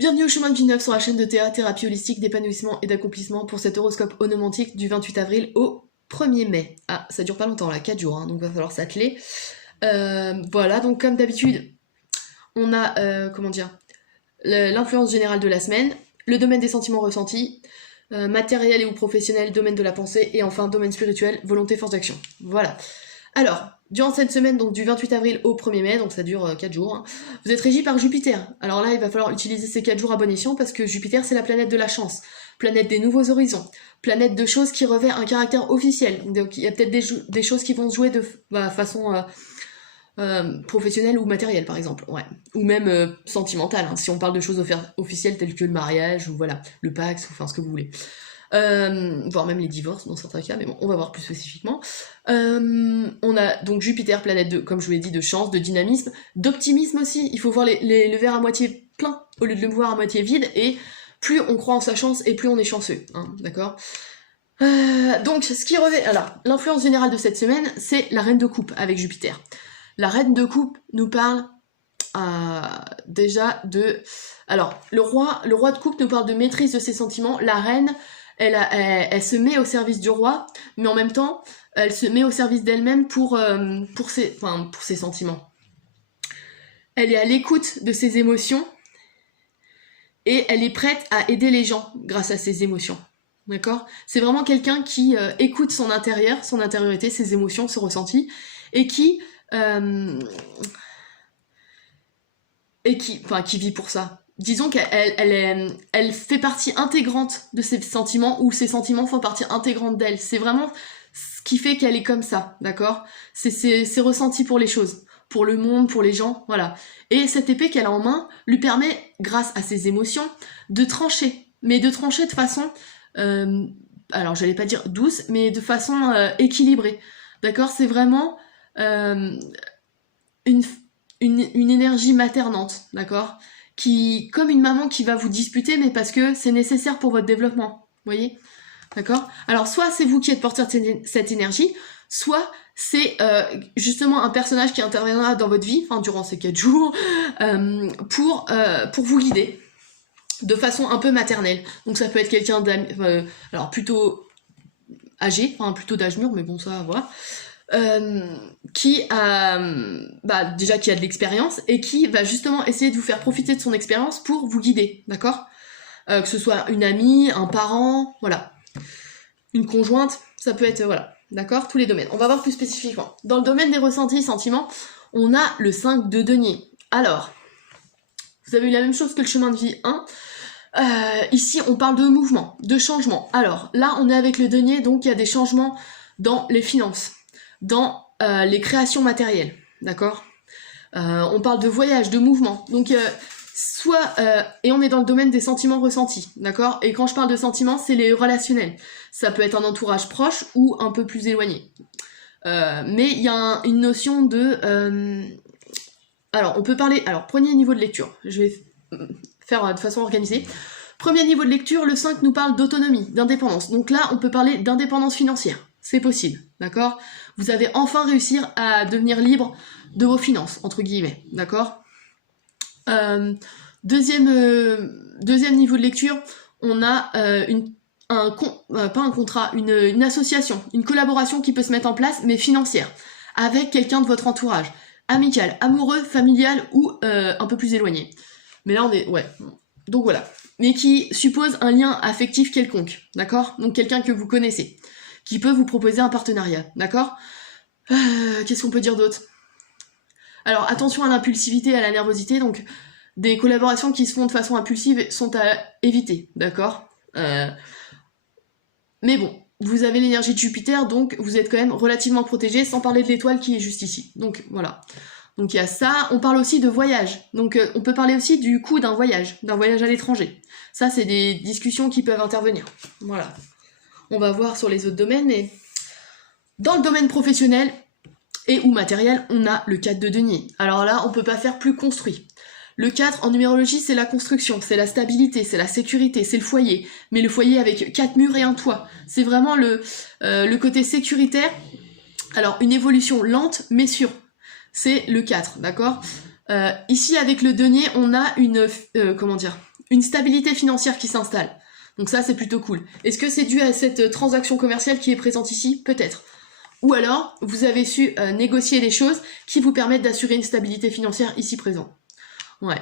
Bienvenue au chemin de Villeneuve sur la chaîne de Théa, thérapie holistique d'épanouissement et d'accomplissement pour cet horoscope onomantique du 28 avril au 1er mai. Ah, ça dure pas longtemps là, 4 jours, hein, donc va falloir s'atteler. Voilà, donc comme d'habitude, on a, l'influence générale de la semaine, le domaine des sentiments ressentis, matériel et ou professionnel, domaine de la pensée, et enfin domaine spirituel, volonté, force d'action. Voilà. Alors, durant cette semaine, donc du 28 avril au 1er mai, donc ça dure 4 jours, hein, vous êtes régi par Jupiter. Alors là, il va falloir utiliser ces 4 jours à bon escient parce que Jupiter, c'est la planète de la chance, planète des nouveaux horizons, planète de choses qui revêt un caractère officiel. Donc il y a peut-être des choses qui vont se jouer de façon professionnelle ou matérielle, par exemple, ouais. Ou même sentimentale, hein, si on parle de choses officielles telles que le mariage, ou voilà, le Pax, ou enfin ce que vous voulez. Voire même les divorces dans certains cas, mais bon, on va voir plus spécifiquement. On a donc Jupiter, planète de, comme je vous l'ai dit, de chance, de dynamisme, d'optimisme aussi. Il faut voir le verre à moitié plein au lieu de le voir à moitié vide, et plus on croit en sa chance et plus on est chanceux, hein, d'accord. Donc ce qui revêt, alors l'influence générale de cette semaine, c'est la reine de coupe avec Jupiter. La reine de coupe nous parle déjà de, alors le roi de coupe nous parle de maîtrise de ses sentiments. La reine, elle se met au service du roi, mais en même temps, elle se met au service d'elle-même pour ses sentiments. Elle est à l'écoute de ses émotions et elle est prête à aider les gens grâce à ses émotions. D'accord ? C'est vraiment quelqu'un qui écoute son intérieur, son intériorité, ses émotions, ses ressentis, et qui vit pour ça. Disons qu'elle fait partie intégrante de ses sentiments, ou ses sentiments font partie intégrante d'elle. C'est vraiment ce qui fait qu'elle est comme ça, d'accord ? C'est ses ressentis pour les choses, pour le monde, pour les gens, voilà. Et cette épée qu'elle a en main lui permet, grâce à ses émotions, de trancher. Mais de trancher de façon, alors j'allais pas dire douce, mais de façon équilibrée, d'accord ? C'est vraiment une énergie maternante, d'accord ? Qui, comme une maman qui va vous disputer, mais parce que c'est nécessaire pour votre développement, vous voyez ? D'accord ? Alors, soit c'est vous qui êtes porteur de cette énergie, soit c'est justement un personnage qui interviendra dans votre vie, enfin durant ces 4 jours, pour vous guider, de façon un peu maternelle. Donc ça peut être quelqu'un alors plutôt âgé, enfin plutôt d'âge mûr, mais bon ça, voilà. Qui a de l'expérience et qui va justement essayer de vous faire profiter de son expérience pour vous guider, d'accord ? Que ce soit une amie, un parent, voilà. Une conjointe, ça peut être, voilà, d'accord ? Tous les domaines. On va voir plus spécifiquement. Dans le domaine des ressentis, sentiments, on a le 5 de denier. Alors, vous avez eu la même chose que le chemin de vie 1. Ici, on parle de mouvement, de changement. Alors, là, on est avec le denier, donc il y a des changements dans les finances, dans les créations matérielles, d'accord ? On parle de voyage, de mouvement, donc et on est dans le domaine des sentiments ressentis, d'accord ? Et quand je parle de sentiments, c'est les relationnels. Ça peut être un entourage proche ou un peu plus éloigné. Mais il y a une notion de... alors, on peut parler... Alors, premier niveau de lecture, je vais faire de façon organisée. Premier niveau de lecture, le 5 nous parle d'autonomie, d'indépendance. Donc là, on peut parler d'indépendance financière. C'est possible, d'accord ? Vous avez enfin réussi à devenir libre de vos finances, entre guillemets, d'accord ? Deuxième niveau de lecture, on a une association, une collaboration qui peut se mettre en place, mais financière, avec quelqu'un de votre entourage, amical, amoureux, familial ou un peu plus éloigné. Mais là, on est... ouais. Donc voilà. Mais qui suppose un lien affectif quelconque, d'accord ? Donc quelqu'un que vous connaissez, qui peut vous proposer un partenariat, d'accord ? Qu'est-ce qu'on peut dire d'autre ? Alors attention à l'impulsivité et à la nervosité, donc des collaborations qui se font de façon impulsive sont à éviter, d'accord ? Mais bon, vous avez l'énergie de Jupiter, donc vous êtes quand même relativement protégé, sans parler de l'étoile qui est juste ici. Donc voilà. Donc il y a ça, on parle aussi de voyage. Donc on peut parler aussi du coût d'un voyage à l'étranger. Ça, c'est des discussions qui peuvent intervenir. Voilà. On va voir sur les autres domaines, mais dans le domaine professionnel et ou matériel, on a le 4 de denier. Alors là, on peut pas faire plus construit. Le 4 en numérologie, c'est la construction, c'est la stabilité, c'est la sécurité, c'est le foyer. Mais le foyer avec 4 murs et un toit. C'est vraiment le côté sécuritaire. Alors, une évolution lente, mais sûre. C'est le 4, d'accord ? Ici, avec le denier, on a une stabilité financière qui s'installe. Donc ça, c'est plutôt cool. Est-ce que c'est dû à cette transaction commerciale qui est présente ici? Peut-être. Ou alors, vous avez su négocier des choses qui vous permettent d'assurer une stabilité financière ici présent. Ouais.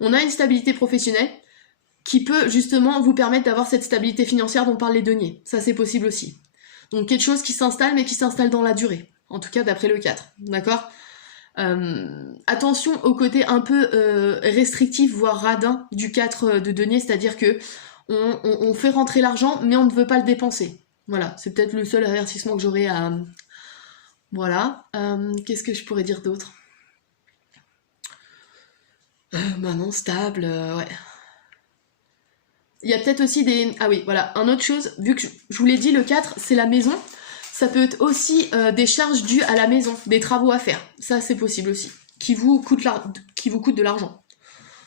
On a une stabilité professionnelle qui peut justement vous permettre d'avoir cette stabilité financière dont parlent les deniers. Ça, c'est possible aussi. Donc quelque chose qui s'installe, mais qui s'installe dans la durée. En tout cas, d'après le 4. D'accord? Attention au côté un peu restrictif, voire radin du 4 de denier, c'est-à-dire que on fait rentrer l'argent, mais on ne veut pas le dépenser. Voilà, c'est peut-être le seul avertissement que j'aurais à... Voilà. Qu'est-ce que je pourrais dire d'autre? Bah non, stable, ouais. Il y a peut-être aussi des... Ah oui, voilà, une autre chose, vu que je vous l'ai dit, le 4, c'est la maison, ça peut être aussi des charges dues à la maison, des travaux à faire. Ça, c'est possible aussi. Qui vous coûtent de l'argent.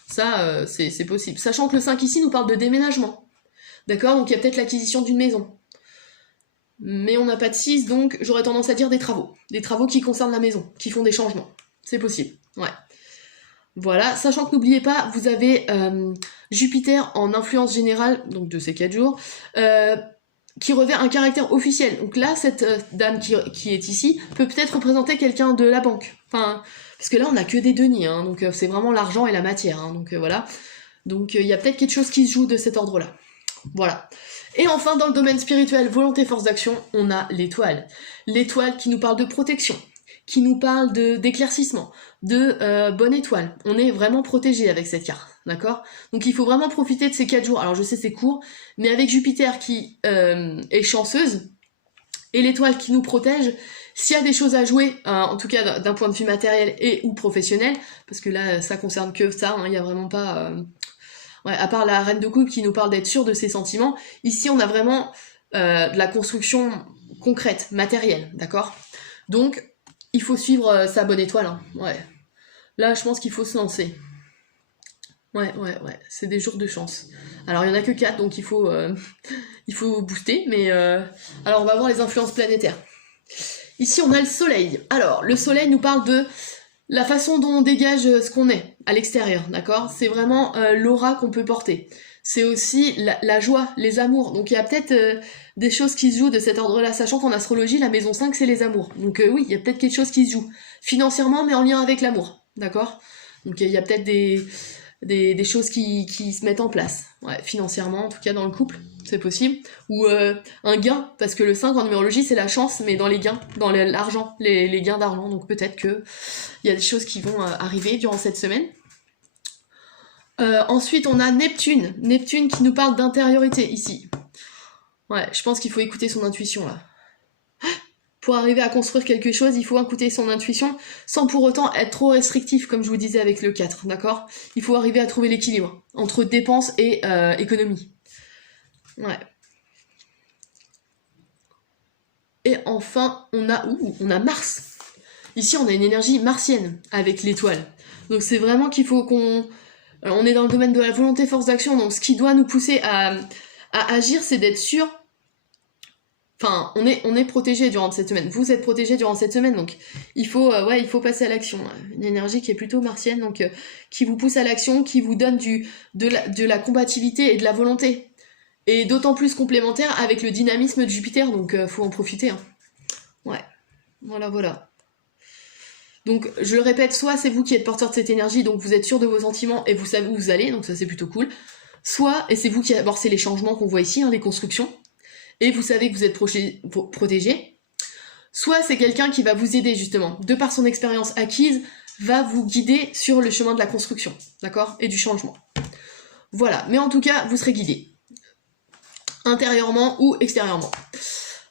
Ça, c'est possible. Sachant que le 5 ici nous parle de déménagement. D'accord? Donc il y a peut-être l'acquisition d'une maison. Mais on n'a pas de 6, donc j'aurais tendance à dire des travaux. Des travaux qui concernent la maison, qui font des changements. C'est possible, ouais. Voilà, sachant que n'oubliez pas, vous avez Jupiter en influence générale, donc de ces 4 jours, qui revêt un caractère officiel. Donc là, cette dame qui est ici peut peut-être représenter quelqu'un de la banque. Enfin, parce que là, on n'a que des deniers, hein, donc c'est vraiment l'argent et la matière. Hein, donc voilà. Donc il y a peut-être quelque chose qui se joue de cet ordre-là. Voilà. Et enfin, dans le domaine spirituel, volonté, force d'action, on a l'étoile. L'étoile qui nous parle de protection, qui nous parle d'éclaircissement, de bonne étoile. On est vraiment protégé avec cette carte, d'accord? Donc il faut vraiment profiter de ces 4 jours. Alors je sais c'est court, mais avec Jupiter qui est chanceuse, et l'étoile qui nous protège, s'il y a des choses à jouer, en tout cas d'un point de vue matériel et ou professionnel, parce que là ça concerne que ça, il n'y a vraiment pas... Ouais, à part la reine de coupe qui nous parle d'être sûre de ses sentiments, ici on a vraiment de la construction concrète, matérielle, d'accord? Donc il faut suivre sa bonne étoile, hein. Ouais. Là, je pense qu'il faut se lancer. Ouais, c'est des jours de chance. Alors, il y en a que 4, donc il faut booster, mais... Alors, on va voir les influences planétaires. Ici, on a le soleil. Alors, le soleil nous parle de la façon dont on dégage ce qu'on est à l'extérieur, d'accord? C'est vraiment l'aura qu'on peut porter. C'est aussi la joie, les amours. Donc il y a peut-être des choses qui se jouent de cet ordre-là, sachant qu'en astrologie, la maison 5, c'est les amours. Donc oui, il y a peut-être quelque chose qui se joue. Financièrement, mais en lien avec l'amour, d'accord? Donc il y a peut-être des choses qui se mettent en place. Ouais, financièrement, en tout cas dans le couple, c'est possible. Ou un gain, parce que le 5 en numérologie, c'est la chance, mais dans les gains, dans l'argent, les gains d'argent. Donc peut-être qu'il y a des choses qui vont arriver durant cette semaine. Ensuite, on a Neptune. Neptune qui nous parle d'intériorité, ici. Ouais, je pense qu'il faut écouter son intuition, là. Pour arriver à construire quelque chose, il faut écouter son intuition, sans pour autant être trop restrictif, comme je vous disais avec le 4, d'accord? Il faut arriver à trouver l'équilibre entre dépenses et économie. Ouais. Et enfin, on a Mars. Ici, on a une énergie martienne, avec l'étoile. Donc c'est vraiment qu'il faut qu'on... On est dans le domaine de la volonté, force d'action, donc ce qui doit nous pousser à agir, c'est d'être sûr. Enfin, on est protégé durant cette semaine. Vous êtes protégé durant cette semaine, donc il faut passer à l'action. Une énergie qui est plutôt martienne, donc qui vous pousse à l'action, qui vous donne de la combativité et de la volonté. Et d'autant plus complémentaire avec le dynamisme de Jupiter, donc faut en profiter. Hein. Ouais, voilà. Donc, je le répète, soit c'est vous qui êtes porteur de cette énergie, donc vous êtes sûr de vos sentiments et vous savez où vous allez, donc ça c'est plutôt cool. Soit, et c'est vous qui amorcez les changements qu'on voit ici, les constructions, et vous savez que vous êtes protégé. Soit c'est quelqu'un qui va vous aider justement, de par son expérience acquise, va vous guider sur le chemin de la construction, d'accord? Et du changement. Voilà, mais en tout cas, vous serez guidé. Intérieurement ou extérieurement.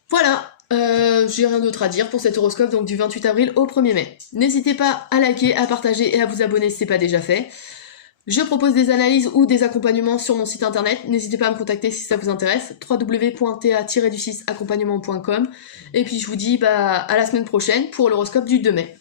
Voilà. J'ai rien d'autre à dire pour cet horoscope donc du 28 avril au 1er mai. N'hésitez pas à liker, à partager et à vous abonner si c'est pas déjà fait. Je propose des analyses ou des accompagnements sur mon site internet. N'hésitez pas à me contacter si ça vous intéresse. www.ta-accompagnement.com. Et puis je vous dis à la semaine prochaine pour l'horoscope du 2 mai.